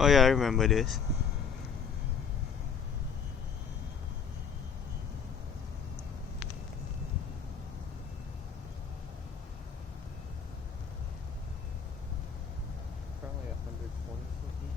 Oh yeah, I remember this. Probably 120 feet.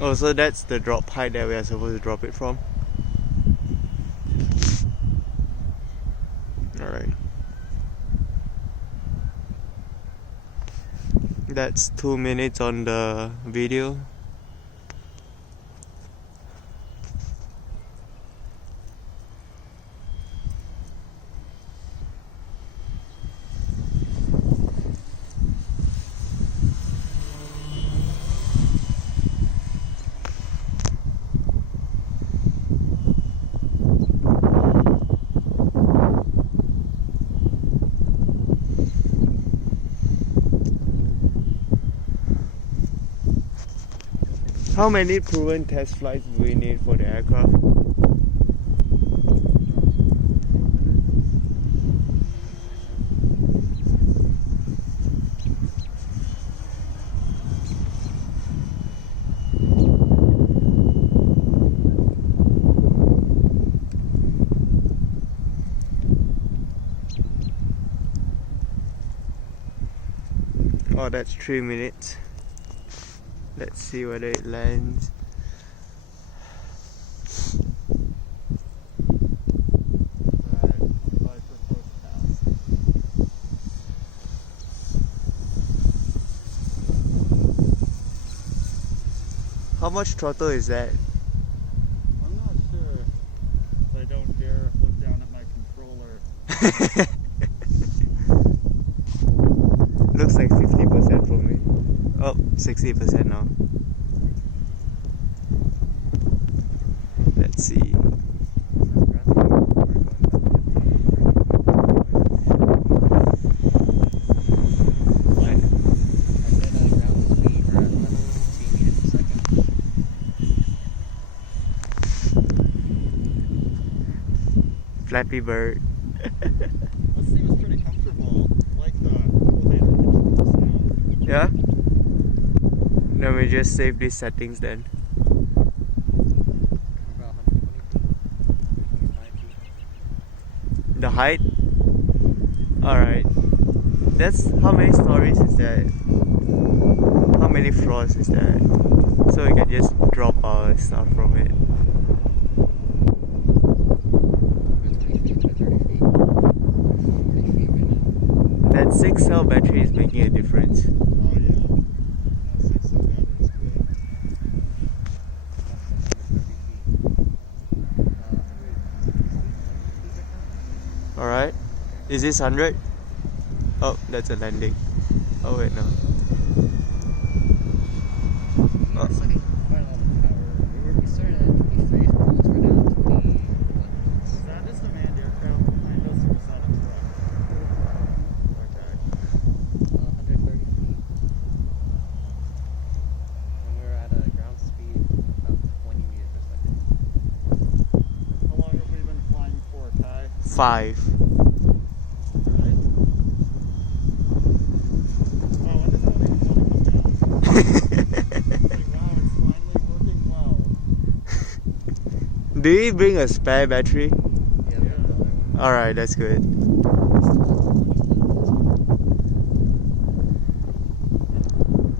Oh, so that's the drop height that we are supposed to drop it from. Alright. That's 2 minutes on the video. How many proven test flights do we need for the aircraft? Oh, that's 3 minutes. Let's see whether it lands. How much throttle is that? I'm not sure. I don't dare look down at my controller. Looks like 50% for me. Oh, 60% now. Let's see. Flappy Bird. This seems pretty comfortable. I like the elevator controls now. Yeah? Then we just save these settings then. About 120 feet. The height? Alright. That's how many stories is that? How many floors is that? So we can just drop our stuff from it. 30 feet. 40 feet right now. That 6 cell battery is making a difference. Oh yeah. Yeah, 6 cell battery is good. Alright. Is this 100? Oh, that's a landing. Oh wait, no. Oh. It's like quite a lot of power. We started at 23, so it's right now 21. Is that just a manned aircraft behind us, or is that a truck? Okay. 130 feet. And we're at a ground speed of about 20 meters per second. How long have we been flying for, Kai? 5. Right? Oh, when does that even want to come down? Like, wow, it's finally working well. Do you bring a spare battery? Yeah, we have another one. Alright, that's good.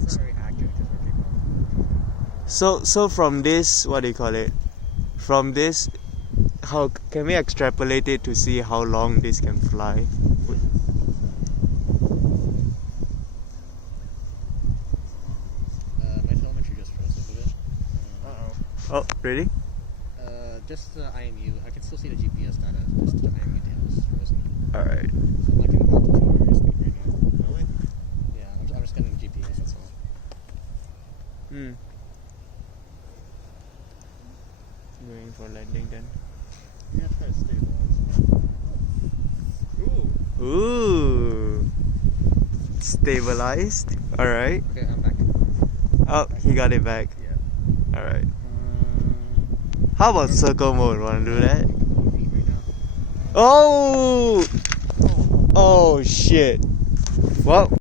It's not very accurate because we're people. So from this, what do you call it? From this, how can we extrapolate it to see how long this can fly? My telemetry just froze a bit. Oh, really? Just the IMU. I can still see the GPS data. Just the IMU data is frozen. Alright. So I'm not getting altitude or airspeed right now. Really? Yeah, I'm just getting GPS. That's all. Hmm. Going for landing then. Yeah, try to stabilize. Ooh. Ooh. Stabilized. Alright. Okay, I'm back. Oh, he got it back. Yeah. Alright. How about circle mode? Wanna do that? Feet right now. Oh! Oh shit. Well,